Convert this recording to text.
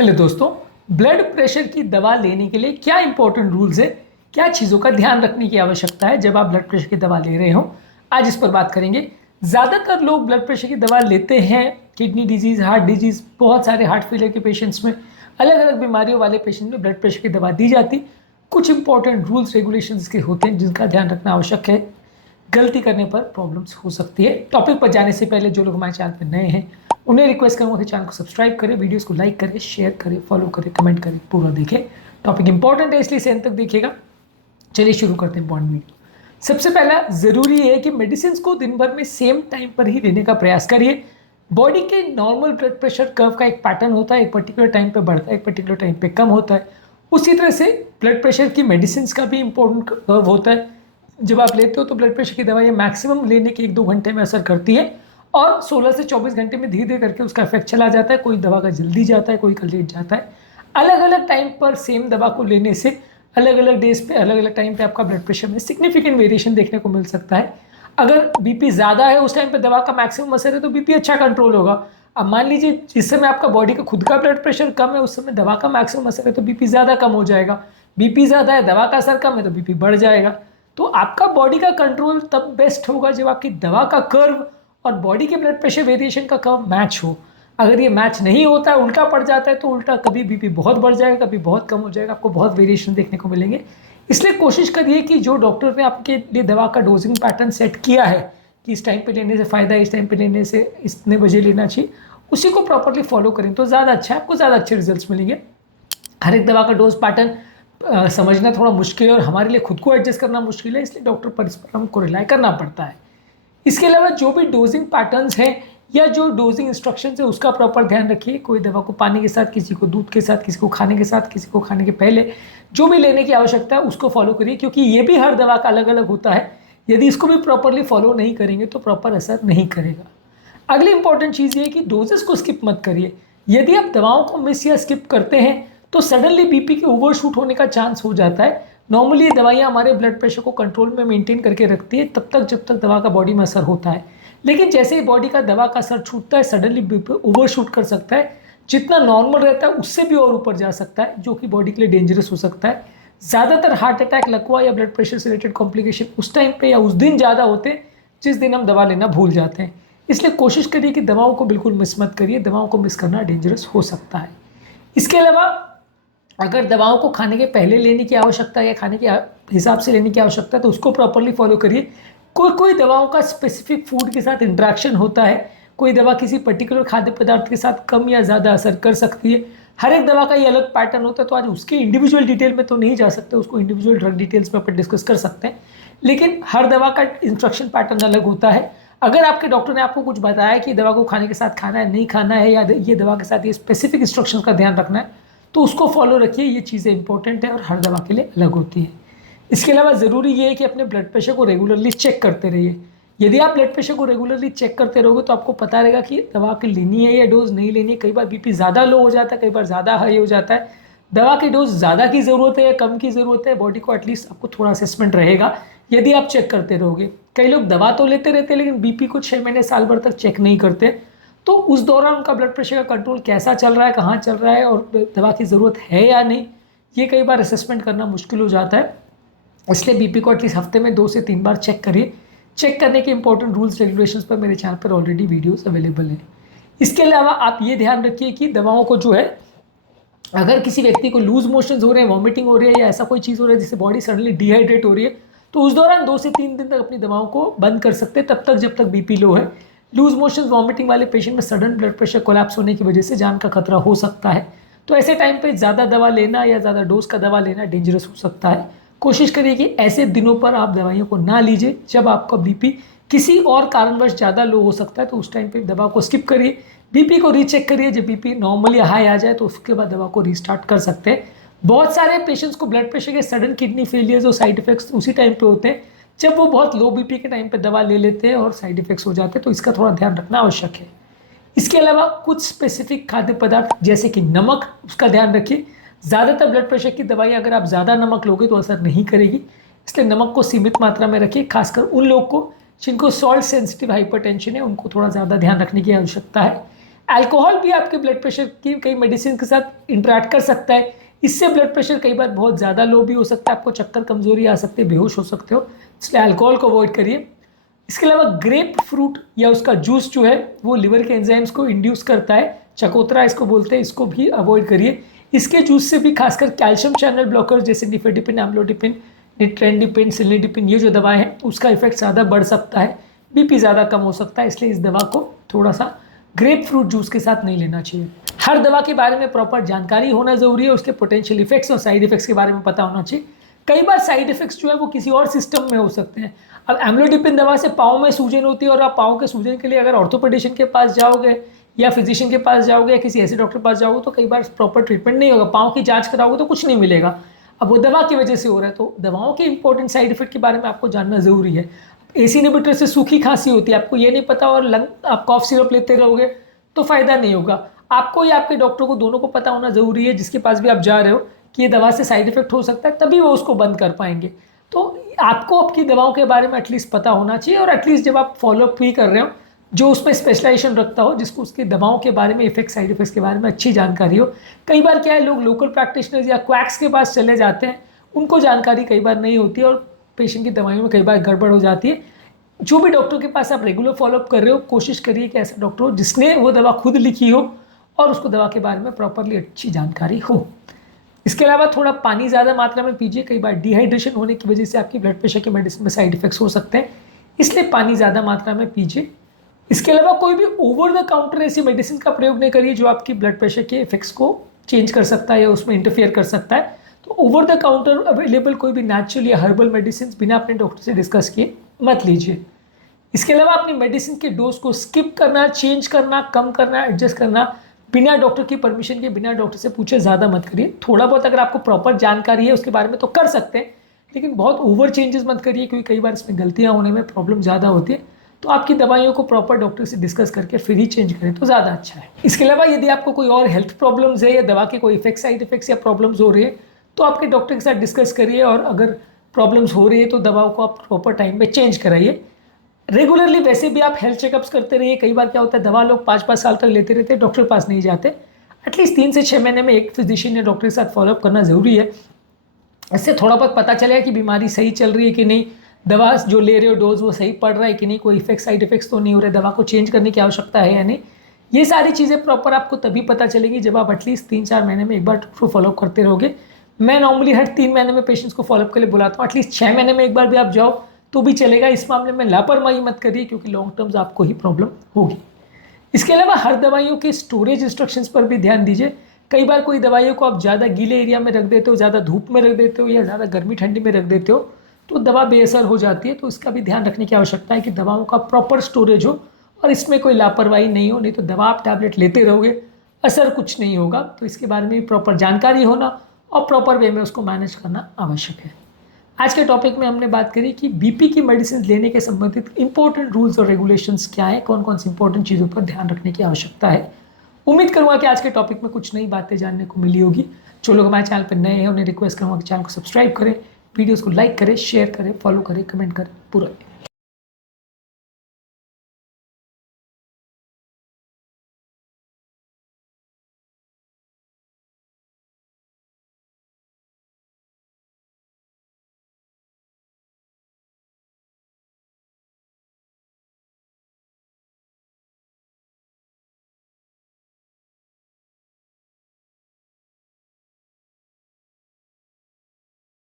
Hello दोस्तों, blood pressure की दवा लेने के लिए क्या इंपॉर्टेंट रूल्स है, क्या चीज़ों का ध्यान रखने की आवश्यकता है जब आप ब्लड प्रेशर की दवा ले रहे हो, आज इस पर बात करेंगे। ज़्यादातर लोग ब्लड प्रेशर की दवा लेते हैं किडनी डिजीज़, हार्ट डिजीज़, बहुत सारे हार्ट फेलियर के पेशेंट्स में, अलग अलग बीमारियों वाले पेशेंट में ब्लड प्रेशर की दवा दी जाती। कुछ इंपॉर्टेंट रूल्स रेगुलेशंस के होते हैं जिनका ध्यान रखना आवश्यक है, गलती करने पर प्रॉब्लम्स हो सकती है। टॉपिक पर जाने से पहले जो लोग हमारे चैनल पर नए हैं उन्हें रिक्वेस्ट करूँगा कि चैनल को सब्सक्राइब करें, वीडियोस को लाइक करें, शेयर करें, फॉलो करें, कमेंट करें, पूरा देखें। टॉपिक इंपॉर्टेंट है इसलिए इसे अंत तक देखिएगा। चलिए शुरू करते हैं इंपॉर्टेंट वीडियो। सबसे पहला ज़रूरी है कि मेडिसिन को दिन भर में सेम टाइम पर ही लेने का प्रयास करिए। बॉडी के नॉर्मल ब्लड प्रेशर कर्व का एक पैटर्न होता है, एक पर्टिकुलर टाइम पे बढ़ता है, एक पर्टिकुलर टाइम पे कम होता है। उसी तरह से ब्लड प्रेशर की मेडिसिन का भी इंपॉर्टेंट कर्व होता है। जब आप लेते हो तो ब्लड प्रेशर की दवाइयाँ मैक्सिमम लेने के 1-2 घंटे में असर करती है और 16 से 24 घंटे में धीरे धीरे करके उसका इफेक्ट चला जाता है। कोई दवा का जल्दी जाता है, कोई का लेट जाता है। अलग अलग टाइम पर सेम दवा को लेने से अलग अलग डेज पे, अलग अलग टाइम पे आपका ब्लड प्रेशर में सिग्निफिकेंट वेरिएशन देखने को मिल सकता है। अगर बीपी ज़्यादा है उस टाइम पे दवा का मैक्सिमम असर है तो बीपी अच्छा कंट्रोल होगा। अब मान लीजिए जिस समय आपका बॉडी का खुद का ब्लड प्रेशर कम है उस समय दवा का मैक्सिमम असर है तो बीपी ज़्यादा कम हो जाएगा। बीपी ज़्यादा है, दवा का असर कम है तो बीपी बढ़ जाएगा। तो आपका बॉडी का कंट्रोल तब बेस्ट होगा जब आपकी दवा का कर्व और बॉडी के ब्लड प्रेशर वेरिएशन का कर्व मैच हो। अगर ये मैच नहीं होता है, उल्टा पड़ जाता है, तो उल्टा कभी बीपी बहुत बढ़ जाएगा, कभी बहुत कम हो जाएगा, आपको बहुत वेरिएशन देखने को मिलेंगे। इसलिए कोशिश करिए कि जो डॉक्टर ने आपके लिए दवा का डोजिंग पैटर्न सेट किया है कि इस टाइम पे लेने से फ़ायदा है, इस टाइम पे लेने से इतने बजे लेना चाहिए, उसी को प्रॉपरली फॉलो करें तो ज़्यादा अच्छा है, आपको ज़्यादा अच्छे रिजल्ट्स मिलेंगे। हर एक दवा का डोज पैटर्न समझना थोड़ा मुश्किल है और हमारे लिए खुद को एडजस्ट करना मुश्किल है, इसलिए डॉक्टर पर इस पर हमको रिलाई करना पड़ता है। इसके अलावा जो भी डोजिंग पैटर्न्स हैं या जो डोजिंग इंस्ट्रक्शंस है उसका प्रॉपर ध्यान रखिए। कोई दवा को पानी के साथ, किसी को दूध के साथ, किसी को खाने के साथ, किसी को खाने के पहले, जो भी लेने की आवश्यकता है उसको फॉलो करिए, क्योंकि ये भी हर दवा का अलग अलग होता है। यदि इसको भी प्रॉपरली फॉलो नहीं करेंगे तो प्रॉपर असर नहीं करेगा। अगली इंपॉर्टेंट चीज़ ये है कि डोजेस को स्किप मत करिए। यदि आप दवाओं को मिस या स्किप करते हैं तो सडनली बीपी के ओवरशूट होने का चांस हो जाता है। नॉर्मली ये दवाइयाँ हमारे ब्लड प्रेशर को कंट्रोल में मेंटेन करके रखती है तब तक जब तक दवा का बॉडी में असर होता है, लेकिन जैसे ही बॉडी का दवा का असर छूटता है सडनली बीपी ओवरशूट कर सकता है। जितना नॉर्मल रहता है उससे भी और ऊपर जा सकता है, जो कि बॉडी के लिए डेंजरस हो सकता है। ज़्यादातर हार्ट अटैक, लकवा या ब्लड प्रेशर से रिलेटेड कॉम्प्लिकेशन उस टाइम पे या उस दिन ज़्यादा होते हैं जिस दिन हम दवा लेना भूल जाते हैं। इसलिए कोशिश करिए कि दवाओं को बिल्कुल मिस मत करिए, दवाओं को मिस करना डेंजरस हो सकता है। इसके अलावा अगर दवाओं को खाने के पहले लेने की आवश्यकता है या खाने के हिसाब से लेने की आवश्यकता है तो उसको प्रॉपरली फॉलो करिए। कोई कोई दवाओं का स्पेसिफिक फूड के साथ इंटरेक्शन होता है, कोई दवा किसी पर्टिकुलर खाद्य पदार्थ के साथ कम या ज़्यादा असर कर सकती है। हर एक दवा का ये अलग पैटर्न होता है, तो आज उसके इंडिविजुअल डिटेल में तो नहीं जा सकते, उसको इंडिविजुअल ड्रग डिटेल्स में अपन डिस्कस कर सकते हैं, लेकिन हर दवा का इंस्ट्रक्शन पैटर्न अलग होता है। अगर आपके डॉक्टर ने आपको कुछ बताया कि दवा को खाने के साथ खाना है, नहीं खाना है, या ये दवा के साथ ये स्पेसिफिक इंस्ट्रक्शन का ध्यान रखना है, तो उसको फॉलो रखिए। ये चीज़ें इंपॉर्टेंट है और हर दवा के लिए अलग होती है। इसके अलावा ज़रूरी ये है कि अपने ब्लड प्रेशर को रेगुलरली चेक करते रहिए। यदि आप ब्लड प्रेशर को रेगुलरली चेक करते रहोगे तो आपको पता रहेगा कि दवा की लेनी है या डोज नहीं लेनी है। कई बार बीपी ज़्यादा लो हो जाता है, कई बार ज़्यादा हाई हो जाता है। दवा की डोज ज़्यादा की ज़रूरत है या कम की ज़रूरत है, बॉडी को एटलीस्ट आपको थोड़ा असेसमेंट रहेगा यदि आप चेक करते रहोगे। कई लोग दवा तो लेते रहते हैं लेकिन बीपी को 6 महीने साल भर तक चेक नहीं करते, तो उस दौरान उनका ब्लड प्रेशर का कंट्रोल कैसा चल रहा है, कहाँ चल रहा है और दवा की ज़रूरत है या नहीं, ये कई बार असेसमेंट करना मुश्किल हो जाता है। इसलिए बीपी को एटलीस्ट हफ्ते में 2 से 3 बार चेक करिए। चेक करने के इंपॉर्टेंट रूल्स रेगुलेशंस पर मेरे चैनल पर ऑलरेडी वीडियोस अवेलेबल हैं। इसके अलावा आप ये ध्यान रखिए कि दवाओं को जो है, अगर किसी व्यक्ति को लूज मोशंस हो रहे हैं, वॉमिटिंग हो रही है या ऐसा कोई चीज़ हो रहा है जिससे बॉडी सडनली डिहाइड्रेट हो रही है, तो उस दौरान 2 से 3 दिन तक अपनी दवाओं को बंद कर सकते हैं, तब तक जब तक बीपी लो है। लूज मोशन, वॉमिटिंग वाले पेशेंट में सडन ब्लड प्रेशर कोलैप्स होने की वजह से जान का खतरा हो सकता है, तो ऐसे टाइम पे ज़्यादा दवा लेना या ज़्यादा डोज का दवा लेना डेंजरस हो सकता है। कोशिश करिए कि ऐसे दिनों पर आप दवाइयों को ना लीजिए। जब आपका बीपी किसी और कारणवश ज़्यादा लो हो सकता है तो उस टाइम पे दवा को स्किप करिए, बीपी को रीचेक करिए। जब बीपी नॉर्मली हाई आ जाए तो उसके बाद दवा को रीस्टार्ट कर सकते हैं। बहुत सारे पेशेंट्स को ब्लड प्रेशर के सडन किडनी फेलियर्स और साइड इफेक्ट्स उसी टाइम पे होते हैं जब वो बहुत लो बीपी के टाइम पे दवा ले लेते हैं और साइड इफेक्ट्स हो जाते हैं, तो इसका थोड़ा ध्यान रखना आवश्यक है। इसके अलावा कुछ स्पेसिफिक खाद्य पदार्थ जैसे कि नमक, उसका ध्यान रखिए। ज़्यादातर ब्लड प्रेशर की दवाई अगर आप ज़्यादा नमक लोगे तो असर नहीं करेगी, इसलिए नमक को सीमित मात्रा में रखिए। खासकर उन लोग को जिनको सॉल्ट सेंसिटिव हाइपरटेंशन है उनको थोड़ा ज़्यादा ध्यान रखने की आवश्यकता है। अल्कोहल भी आपके ब्लड प्रेशर की कई मेडिसिन के साथ इंटरेक्ट कर सकता है, इससे ब्लड प्रेशर कई बार बहुत ज़्यादा लो भी हो सकता है, आपको चक्कर कमजोरी आ सकती है, बेहोश हो सकते हो, इसलिए अल्कोहल को अवॉइड करिए। इसके अलावा ग्रेप फ्रूट या उसका जूस जो है वो लिवर के एंजाइम्स को इंड्यूस करता है, चकोतरा इसको बोलते हैं, इसको भी अवॉइड करिए। इसके जूस से भी खासकर कैल्शियम चैनल ब्लॉकर जैसे निफेडिपिन, एम्लोडिपिन, निट्रेंडिपिन, सिलिडिपिन, ये जो दवाएं हैं उसका इफेक्ट ज़्यादा बढ़ सकता है, बीपी ज़्यादा कम हो सकता है, इसलिए इस दवा को थोड़ा सा ग्रेप फ्रूट जूस के साथ नहीं लेना चाहिए। हर दवा के बारे में प्रॉपर जानकारी होना जरूरी है, उसके पोटेंशियल इफेक्ट्स और साइड इफेक्ट्स के बारे में पता होना चाहिए। कई बार साइड इफेक्ट्स जो है वो किसी और सिस्टम में हो सकते हैं। अब एम्लोडिपिन दवा से पाँव में सूजन होती है और आप पाँव के सूजन के लिए अगर ऑर्थोपेडिशियन के पास जाओगे या फिजिशियन के पास जाओगे या किसी ऐसे डॉक्टर के पास जाओगे तो कई बार प्रॉपर ट्रीटमेंट नहीं होगा, पाँव की जांच कराओगे तो कुछ नहीं मिलेगा, अब वो दवा की वजह से हो रहा है। तो दवाओं के इंपॉर्टेंट साइड इफेक्ट के बारे में आपको जानना जरूरी है। एसी इनहिबिटर से सूखी खांसी होती है, आपको ये नहीं पता और आप कॉफ सिरप लेते रहोगे तो फायदा नहीं होगा। आपको या आपके डॉक्टर को दोनों को पता होना जरूरी है, जिसके पास भी आप जा रहे हो, कि ये दवा से साइड इफेक्ट हो सकता है, तभी वो उसको बंद कर पाएंगे। तो आपको आपकी दवाओं के बारे में एटलीस्ट पता होना चाहिए, और एटलीस्ट जब आप फॉलोअप भी कर रहे हो जो उसमें स्पेशलाइजेशन रखता हो, जिसको उसकी दवाओं के बारे में इफेक्ट साइड इफेक्ट्स के बारे में अच्छी जानकारी हो। कई बार क्या है, लोग लोकल प्रैक्टिशनर्स या क्वैक्स के पास चले जाते हैं, उनको जानकारी कई बार नहीं होती है और पेशेंट की दवाइयों में कई बार गड़बड़ हो जाती है। जो भी डॉक्टर के पास आप रेगुलर फॉलोअप कर रहे हो, कोशिश करिए कि ऐसा डॉक्टर हो जिसने वो दवा खुद लिखी हो और उसको दवा के बारे में प्रॉपरली अच्छी जानकारी हो। इसके अलावा थोड़ा पानी ज़्यादा मात्रा में पीजिए, कई बार डिहाइड्रेशन होने की वजह से आपकी ब्लड प्रेशर की मेडिसिन में साइड इफेक्ट्स हो सकते हैं, इसलिए पानी ज़्यादा मात्रा में पीजिए। इसके अलावा कोई भी ओवर द काउंटर ऐसी मेडिसिन का प्रयोग नहीं करिए जो आपकी ब्लड प्रेशर के इफेक्ट्स को चेंज कर सकता है या उसमें इंटरफियर कर सकता है। तो ओवर द काउंटर अवेलेबल कोई भी नेचुरल या हर्बल मेडिसिन बिना अपने डॉक्टर से डिस्कस किए मत लीजिए। इसके अलावा अपनी मेडिसिन के डोज को स्किप करना, चेंज करना, कम करना, एडजस्ट करना बिना डॉक्टर की परमिशन के, बिना डॉक्टर से पूछे ज़्यादा मत करिए। थोड़ा बहुत अगर आपको प्रॉपर जानकारी है उसके बारे में तो कर सकते हैं, लेकिन बहुत ओवर चेंजेस मत करिए, क्योंकि कई बार इसमें गलतियाँ होने में प्रॉब्लम ज़्यादा होती है। तो आपकी दवाइयों को प्रॉपर डॉक्टर से डिस्कस करके फिर ही चेंज करें तो ज़्यादा अच्छा है। इसके अलावा यदि आपको कोई और हेल्थ प्रॉब्लम्स है या दवा के कोई इफेक्ट साइड इफेक्ट्स या प्रॉब्लम्स हो रही है तो आपके डॉक्टर के साथ डिस्कस करिए, और अगर प्रॉब्लम्स हो रही है तो दवाओं को आप प्रॉपर टाइम में चेंज कराइए। रेगुलरली वैसे भी आप हेल्थ चेकअप्स करते रहिए। कई बार क्या होता है, दवा लोग 5-5 साल तक लेते रहते हैं, डॉक्टर के पास नहीं जाते। एटलीस्ट 3 से 6 महीने में एक फिजिशियन या डॉक्टर के साथ फॉलोअप करना ज़रूरी है। इससे थोड़ा बहुत पता चलेगा कि बीमारी सही चल रही है कि नहीं, दवा जो ले रहे हो डोज वो सही पड़ रहा है कि नहीं, कोई इफेक्ट साइड इफेक्ट्स तो नहीं हो रहे, दवा को चेंज करने की आवश्यकता है या नहीं। ये सारी चीज़ें प्रॉपर आपको तभी पता चलेगी जब आप एटलीस्ट 3-4 महीने में एक बार फॉलोअप करते रहोगे। मैं नॉर्मली हर 3 महीने में पेशेंट्स को फॉलोअप के लिए बुलाता हूँ, एटलीस्ट 6 महीने में एक बार भी आप जाओ तो भी चलेगा। इस मामले में लापरवाही मत करिए, क्योंकि लॉन्ग टर्म्स आपको ही प्रॉब्लम होगी। इसके अलावा हर दवाइयों के स्टोरेज इंस्ट्रक्शंस पर भी ध्यान दीजिए। कई बार कोई दवाइयों को आप ज़्यादा गीले एरिया में रख देते हो, ज़्यादा धूप में रख देते हो या ज़्यादा गर्मी ठंडी में रख देते हो तो दवा बेअसर हो जाती है। तो इसका भी ध्यान रखने की आवश्यकता है कि दवाओं का प्रॉपर स्टोरेज हो और इसमें कोई लापरवाही नहीं हो, नहीं तो दवा आप टैबलेट लेते रहोगे, असर कुछ नहीं होगा। तो इसके बारे में प्रॉपर जानकारी होना और प्रॉपर वे में उसको मैनेज करना आवश्यक है। आज के टॉपिक में हमने बात करी कि बीपी की मेडिसिन लेने के संबंधित इंपॉर्टेंट रूल्स और रेगुलेशंस क्या है, कौन कौन सी इंपॉर्टेंट चीज़ों पर ध्यान रखने की आवश्यकता है। उम्मीद करूँगा कि आज के टॉपिक में कुछ नई बातें जानने को मिली होगी। जो लोग हमारे चैनल पर नए हैं उन्हें रिक्वेस्ट करूँगा कि चैनल को सब्सक्राइब करें, वीडियोज़ को लाइक करें, शेयर करें, फॉलो करें, कमेंट करें, पूरा